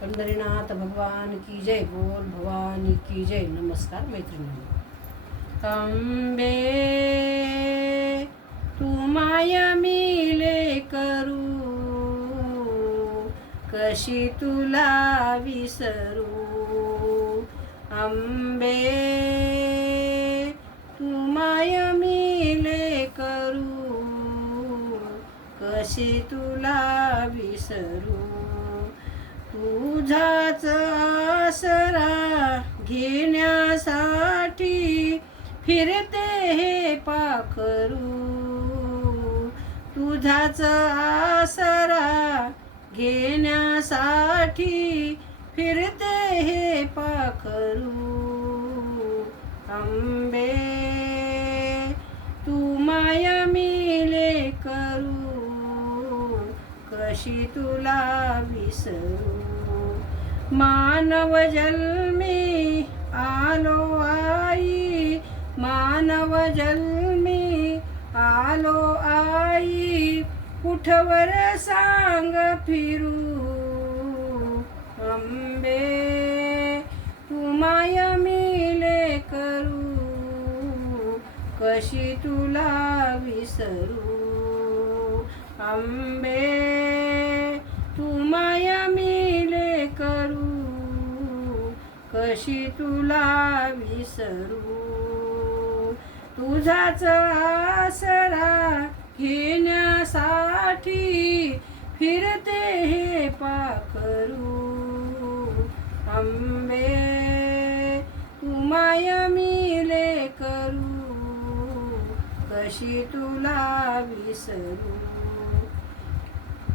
पंढरीनाथ भगवान की जय. बोल भवानी की जय. नमस्कार मैत्रिणी. अंबे तू माया मिले करू, कशी तुला विसरू. अंबे तू माया मिले करू, कशी तुला विसरू. तुझाच आसरा घेण्यासाठी फिरते हे पाखरू. तुझाच आसरा घेण्यासाठी फिरते हे पाखरू. अंबे तू माया मिले करू, कशी तुला विसरू. मानव जन्मी आलो आई, मानव जन्मी आलो आई, कुठवर सांग फिरू. अंबे तू माया मिले करू, कशी तुला विसरू. अंबे तू माया मिले करू, कशी तुला विसरू. तुझाच आसरा घेण्यासाठी फिरते हे पाखरू. अंबे तू माया मिले करू, कशी तुला विसरू.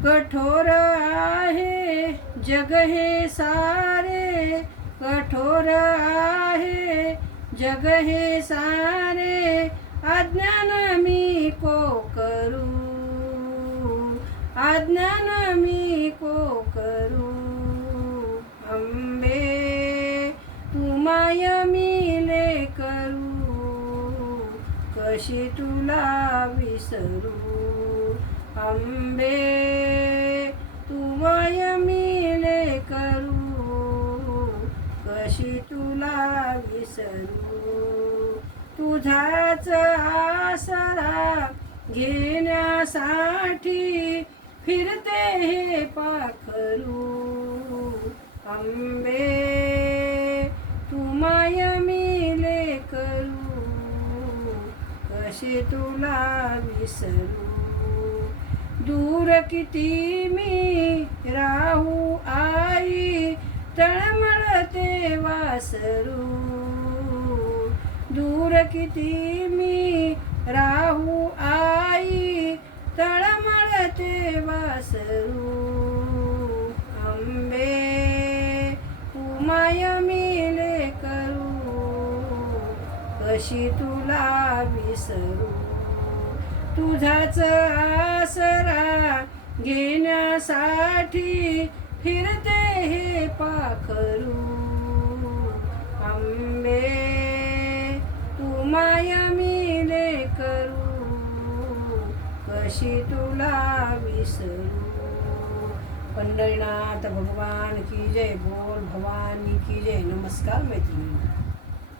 कठोर आहे जग हे सारे, कठोर आहे जग हे सारे, अज्ञान मी को करू, अज्ञान मी को करू. अंबे तू माया मिले करू, कशी तुला विसरू. अंबे तू माया मिले करू, कशी तुला विसरू. तुझाच आसरा घेण्यासाठी फिरते हे पाखरू. अंबे तू माया मिले करू, कशी तुला विसरू. दूर किती मी राहू आई, तळमळते वासरू. दूर किती मी राहू आई, तळमळते वासरू. अंबे तू माया मिले करू, कशी तुला विसरू. तुझाच आसरा घेण्यासाठी फिरते हे पाखरू. अंबे तू माया मिले करू, कशी तुला विसरू. पंढरीनाथ भगवान की जय. बोल भवानी की जय. नमस्कार मैत्रिणी.